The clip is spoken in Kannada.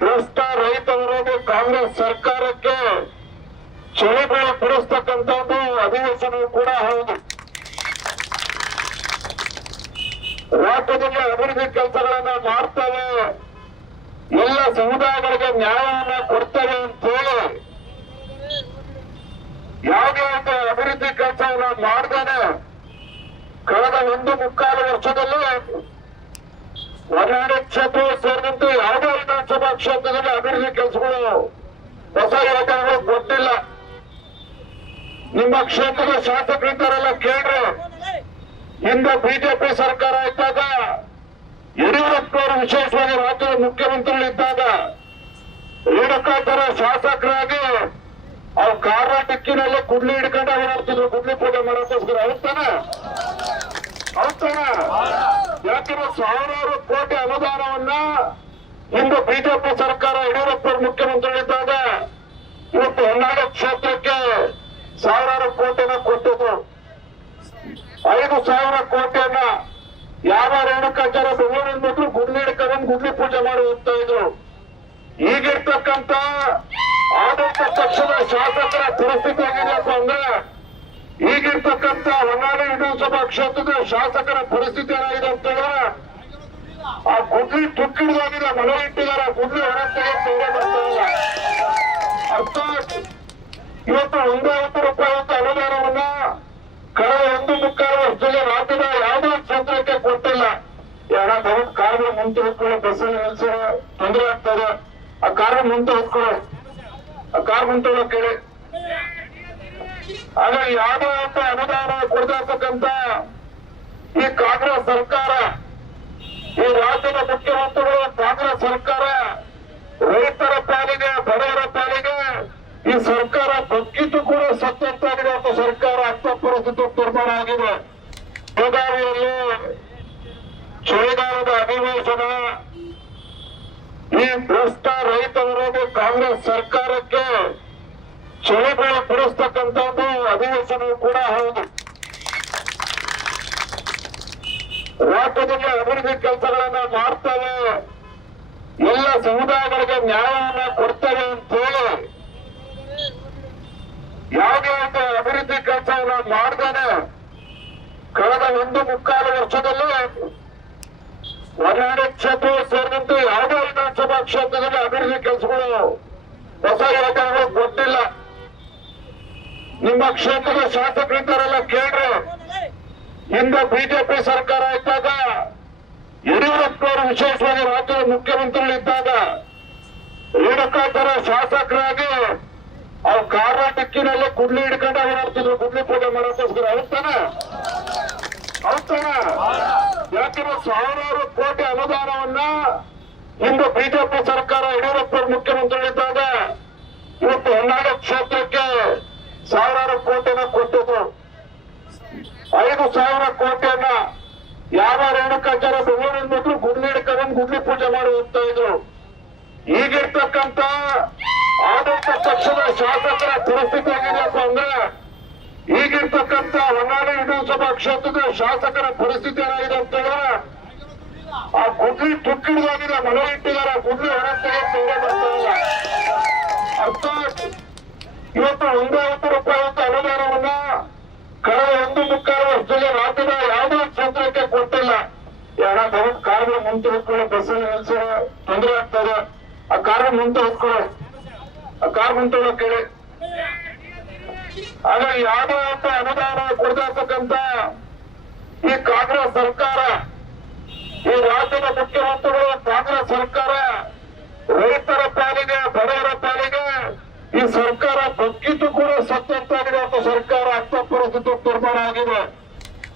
ಭ್ರಷ್ಟ ರೈತ ವಿರೋಧಿ ಕಾಂಗ್ರೆಸ್ ಸರ್ಕಾರಕ್ಕೆ ಚಳಿಗಾಲ ಬಿಡಿಸ್ತಕ್ಕಂಥದ್ದು ಅಧಿವೇಶನ ಕೂಡ ಹೌದು. ರಾಜ್ಯದಲ್ಲಿ ಅಭಿವೃದ್ಧಿ ಕೆಲಸಗಳನ್ನ ಮಾಡ್ತೇವೆ, ಎಲ್ಲ ಸಮುದಾಯಗಳಿಗೆ ನ್ಯಾಯವನ್ನ ಕೊಡ್ತೇವೆ ಅಂತ ಹೇಳಿ ಯಾವುದೇ ಒಂದು ಅಭಿವೃದ್ಧಿ ಕೆಲಸವನ್ನ ಮಾಡ್ದೇನೆ ಕಳೆದ 1.25 ವರ್ಷದಲ್ಲಿ ಹೊರನಾಡು ಕ್ಷೇತ್ರ ಸೇರಿದಂತೆ ಯಾವುದೇ ವಿಧಾನಸಭಾ ಕ್ಷೇತ್ರದಲ್ಲಿ ಅಭಿವೃದ್ಧಿ ಕೆಲಸಗಳು ಹೊಸ ಯೋಜನೆಗಳು ಕೊಟ್ಟಿಲ್ಲ. ನಿಮ್ಮ ಕ್ಷೇತ್ರದ ಶಾಸಕರಿದ್ದಾರೆಲ್ಲ ಕೇಳ್ರಿ. ಹಿಂದೆ ಬಿಜೆಪಿ ಸರ್ಕಾರ ಇದ್ದಾಗ ಯಡಿಯೂರಪ್ಪನವರು ವಿಶೇಷವಾಗಿ ರಾಜ್ಯದ ಮುಖ್ಯಮಂತ್ರಿಗಳಿದ್ದಾಗ ರೇಣುಕಾಚಾರ್ಯ ಶಾಸಕರಾಗಿ ಅವ್ರ ಕಾರ ಡಿಕ್ಕಿನಲ್ಲಿ ಗುಡ್ಲಿ ಹಿಡ್ಕೊಂಡು ಓಡಾಡ್ತಿದ್ರು, ಗುಡ್ಲಿ ಪೂಜೆ ಮಾಡೋಕ್ಕೋಸ್ಕರ. ಹೌದಾನೆ? ಯಾಕಂದ್ರೆ ಸಾವಿರಾರು ಕೋಟಿ ಅನುದಾನವನ್ನ ಹಿಂದೆ ಬಿಜೆಪಿ ಸರ್ಕಾರ ಯಡಿಯೂರಪ್ಪನವರು ಮುಖ್ಯಮಂತ್ರಿಗಳಿದ್ದಾಗ ಇವತ್ತು ಹೊನ್ನಾಳಿ ಕ್ಷೇತ್ರಕ್ಕೆ ಸಾವಿರಾರು ಕೋಟಿನ ಕೊಟ್ಟಿದ್ರು. 5,000 ಕೋಟಿಯನ್ನ ಯಾವ ರೇಣುಕಾಚಾರ್ಯ ಬೆಂಗಳೂರಿನ ಬಂದ್ರು ಗುಡ್ಲಿ ಹಿಡ್ಕೊಂಡು ಗುಡ್ಲಿ ಪೂಜೆ ಮಾಡಿ ಹೋಗ್ತಾ ಇದ್ರು. ಈಗಿರ್ತಕ್ಕಂಥ ಆಡಳಿತ ಪಕ್ಷದ ಶಾಸಕರ ಪರಿಸ್ಥಿತಿ ಆಗಿದೆಯಪ್ಪ ಅಂದ್ರೆ, ಈಗಿರ್ತಕ್ಕಂಥ ಹೊನ್ನಾಳಿ ವಿಧಾನಸಭಾ ಕ್ಷೇತ್ರದ ಶಾಸಕರ ಪರಿಸ್ಥಿತಿ ಏನಾಗಿದೆ ಅಂತ ಹೇಳಿದ್ರೆ, ಆ ಗುಡ್ಲಿ ತುಕ್ಕಿಡಿದಾಗಿದೆ, ಮನೆ ಇಟ್ಟಿದ್ದಾರೆ, ಗುಡ್ಲಿ ಹೊರಗೆ ಬರ್ತಾ ಇಲ್ಲ. ಅರ್ಥಾತ್ ಇವತ್ತು 150 ರೂಪಾಯಿ ಅನುದಾನವನ್ನ ಕಳೆದ 1.25 ವರ್ಷದಲ್ಲಿ ರಾಜ್ಯದ ಯಾವುದೇ ಕ್ಷೇತ್ರಕ್ಕೆ ಕೊಟ್ಟಿಲ್ಲ. ಯಾರಾದ್ರೂ ಕಾರ್ಯ ಮುಂದೆ ಹೊತ್ಕೊಳ್ಳೋ ಬಸ್ಸಲ್ಲಿ ನಿಲ್ಸೋ ತೊಂದರೆ ಆಗ್ತದೆ, ಆ ಕಾರ್ಯ ಮುಂದೆ ಹೊತ್ಕೊಳ್ಳೋ, ಆ ಕಾರ್ ಮುಂದೆ ಕೇಳಿ. ಹಾಗಾಗಿ ಯಾವುದೇ ಒಂದು ಅನುದಾನ ಕೊಡದಿರ್ತಕ್ಕಂಥ ಈ ಕಾಂಗ್ರೆಸ್ ಸರ್ಕಾರ, ಈ ರಾಜ್ಯದ ಮುಖ್ಯಮಂತ್ರಿಗಳು ಕಾಂಗ್ರೆಸ್ ಸರ್ಕಾರ ರೈತರ ಪಾಲಿಗೆ, ಬಡವರ ಪಾಲಿಗೆ ಈ ಸರ್ಕಾರ ಬಗ್ಗಿದ್ದು ಕೂಡ ಸತ್ತಂತಾಗಿದೆ ಅಂತ ಸರ್ಕಾರ ಅಂತ ಪರಿಸ್ಥಿತಿ ನಿರ್ಮಾಣ ಆಗಿದೆ. ಬೆಳಗಾವಿಯಲ್ಲಿ ಚಳಿಗಾಲದ ಅಧಿವೇಶನ ಈ ಭ್ರಷ್ಟ ರೈತ ವಿರೋಧಿ ಕಾಂಗ್ರೆಸ್ ಸರ್ಕಾರಕ್ಕೆ ಚಳಿಗಾಲ ಬಿಡಿಸ್ತಕ್ಕಂಥದ್ದು ಅಧಿವೇಶನ ಕೂಡ ಹೌದು. ರಾಜ್ಯದಲ್ಲಿ ಅಭಿವೃದ್ಧಿ ಕೆಲಸಗಳನ್ನ ಮಾಡ್ತೇವೆ, ಎಲ್ಲ ಸಮುದಾಯಗಳಿಗೆ ನ್ಯಾಯವನ್ನ ಕೊಡ್ತೇವೆ ಅಂತ ಹೇಳಿ ಯಾವುದೇ ಒಂದು ಅಭಿವೃದ್ಧಿ ಕೆಲಸವನ್ನ ಮಾಡ್ದೇನೆ ಕಳೆದ 1.25 ವರ್ಷದಲ್ಲಿ ಹೊರನಾಡು ಕ್ಷೇತ್ರ ಸೇರಿದಂತೆ ಯಾವುದೇ ವಿಧಾನಸಭಾ ಕ್ಷೇತ್ರದಲ್ಲಿ ಅಭಿವೃದ್ಧಿ ಕೆಲಸಗಳು ಹೊಸ ಯೋಜನೆಗಳು ಕೊಟ್ಟಿಲ್ಲ. ನಿಮ್ಮ ಕ್ಷೇತ್ರದ ಶಾಸಕರಿದ್ದಾರೆಲ್ಲ ಕೇಳ್ರಿ. ಹಿಂದೆ ಬಿಜೆಪಿ ಸರ್ಕಾರ ಇದ್ದಾಗ ಯಡಿಯೂರಪ್ಪನವರು ವಿಶೇಷವಾಗಿ ರಾಜ್ಯದ ಮುಖ್ಯಮಂತ್ರಿಗಳಿದ್ದಾಗ ರೇಣುಕಾಚಾರ್ಯ ಶಾಸಕರಾಗಿ ಅವ್ರ ಕಾರ ಡಿಕ್ಕಿನಲ್ಲಿ ಗುಡ್ಲಿ ಹಿಡ್ಕೊಂಡು ಓಡಾಡ್ತಿದ್ರು, ಗುಡ್ಲಿ ಪೂಜೆ ಮಾಡೋಕ್ಕೋಸ್ಕರ. ಹೌದಾನೆ? ಯಾಕಂದ್ರೆ ಸಾವಿರಾರು ಕೋಟಿ ಅನುದಾನವನ್ನ ಹಿಂದೆ ಬಿಜೆಪಿ ಸರ್ಕಾರ ಯಡಿಯೂರಪ್ಪನವರು ಮುಖ್ಯಮಂತ್ರಿಗಳಿದ್ದಾಗ ಇವತ್ತು ಹೊನ್ನಾಳಿ ಕ್ಷೇತ್ರಕ್ಕೆ ಸಾವಿರಾರು ಕೋಟಿನ ಕೊಟ್ಟಿದ್ರು. 5,000 ಕೋಟಿಯನ್ನ ಯಾವ ರೇಣುಕಾಚಾರ್ಯ ಬೆಂಗಳೂರಿನ ಬಂದ್ರು ಗುಡ್ಲಿ ಹಿಡ್ಕೊಂಡು ಗುಡ್ಲಿ ಪೂಜೆ ಮಾಡಿ ಹೋಗ್ತಾ ಇದ್ರು. ಈಗಿರ್ತಕ್ಕಂಥ ಆಡಳಿತ ಪಕ್ಷದ ಶಾಸಕರ ಪರಿಸ್ಥಿತಿ ಆಗಿದೆಯಪ್ಪ ಅಂದ್ರೆ, ಈಗಿರ್ತಕ್ಕಂಥ ಹೊನ್ನಾಳಿ ವಿಧಾನಸಭಾ ಕ್ಷೇತ್ರದ ಶಾಸಕರ ಪರಿಸ್ಥಿತಿ ಏನಾಗಿದೆ ಅಂತ ಹೇಳಿದ್ರೆ, ಆ ಗುಡ್ಲಿ ತುಕ್ಕಿಡಿದಾಗಿದೆ, ಮನೆ ಇಟ್ಟಿದ್ದಾರೆ, ಗುಡ್ಲಿ ಹೊರಗೆ ಬರ್ತಾ ಇಲ್ಲ. ಅರ್ಥಾತ್ ಇವತ್ತು 150 ರೂಪಾಯಿ ಅನುದಾನವನ್ನ ಕಳೆದ 1.25 ವರ್ಷದಲ್ಲಿ ರಾಜ್ಯದ ಯಾವುದೇ ಕ್ಷೇತ್ರಕ್ಕೆ ಕೊಟ್ಟಿಲ್ಲ. ಯಾರಾದ್ರೂ ಕಾರ್ಯ ಮುಂದೆ ಹೊತ್ಕೊಳ್ಳೋ ಬಸ್ಸಲ್ಲಿ ನಿಲ್ಸೋ ತೊಂದರೆ ಆಗ್ತದೆ, ಆ ಕಾರ್ಯ ಮುಂದೆ ಹೊತ್ಕೊಳ್ಳೋ, ಆ ಕಾರ್ ಮುಂದೆ ಕೇಳಿ. ಹಾಗಾಗಿ ಯಾವುದೇ ಒಂದು ಅನುದಾನ ಕೊಡದಿರ್ತಕ್ಕಂಥ ಈ ಕಾಂಗ್ರೆಸ್ ಸರ್ಕಾರ, ಈ ರಾಜ್ಯದ ಮುಖ್ಯಮಂತ್ರಿಗಳು ಕಾಂಗ್ರೆಸ್ ಸರ್ಕಾರ ರೈತರ ಪಾಲಿಗೆ,